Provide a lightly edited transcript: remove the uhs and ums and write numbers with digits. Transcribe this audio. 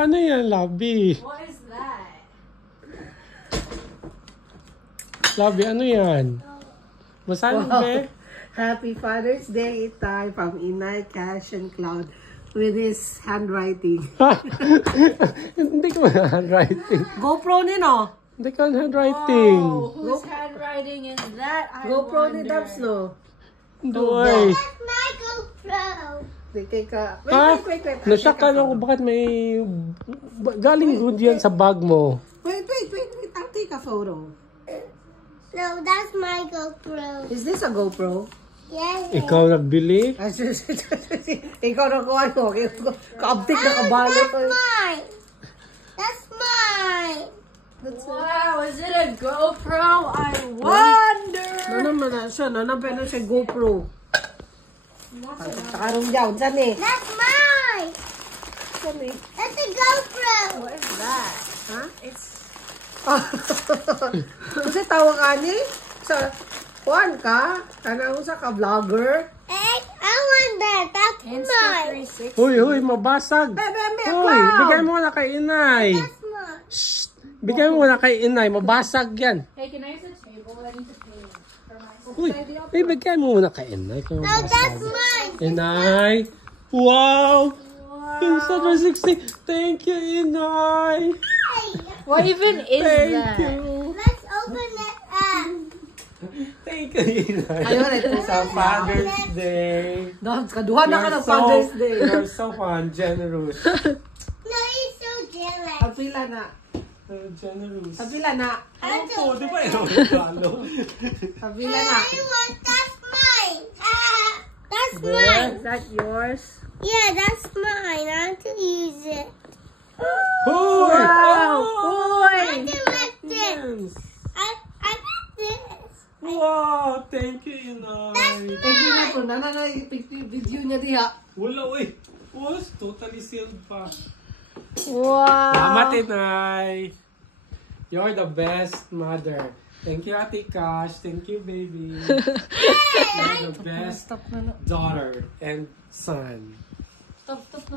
Ano yan, Labi? What is that? Labi, ano yan? Basahin mo, be? Happy Father's Day, Itay, from Inay, Cash, and Cloud with his handwriting. Hindi ko handwriting. GoPro ni, no? Hindi ko handwriting. Oh, whose handwriting is that? I GoPro ni wonder. Dabs, no? Doy. That's my GoPro. Di ka. Ha? Wait. Nasyak ka lang kung bakit may... Galing good yan sa bag mo. Wait. I'll take a photo. No, that's my GoPro. Is this a GoPro? Yes. Ikaw nagbili? Ikaw na kung ano. Kaabtik na kabalo. That's mine. That's mine. Wow, is it a GoPro? I wonder. Ano naman na siya? Ano naman siya GoPro? Takarong dyan. Saan eh? That's mine. Saan eh? That's a GoPro. What is that? Ha? It's Kasi tawag ka ni? Sa kuhan ka? Tanang sa ka-vlogger? Hey, I want that. That's mine. Insta360. Huy, mabasag. Bebe, Huy, bigay mo na kay inay. That's mine. Shh! Bigay mo na kay inay, mabasag yan. Hey, can I use a table? I need to pay for my Uy, bigay mo na kay inay. Kung No, mabasag. that's mine. Inay! Wow! Insta360! Thank you, inay! What even is Thank that? you! Let's open it up. Thank you, inay! Ayun, ito Sa Father's Day! Dabs, kaduhan na ka ng Father's Day. You're so fun, generous. No, you're so jealous. Kapila na. Generous. Kapila na. Ano po, di ba yun? Regalo? Kapila na. I want that's mine. That's There. mine. Is that yours? Yeah, that's mine. I want to use it. Huy! Wow! Oh! I want to lift it. Yes. I got this. Wow! Thank you, inay! Thank you na po. Video niya diha. Wala, uy! Was totally sealed pa. Wow. Salamat, inay! You're the best mother. Thank you, Ate Cash. Thank you, baby. You're the best daughter and son. Stop.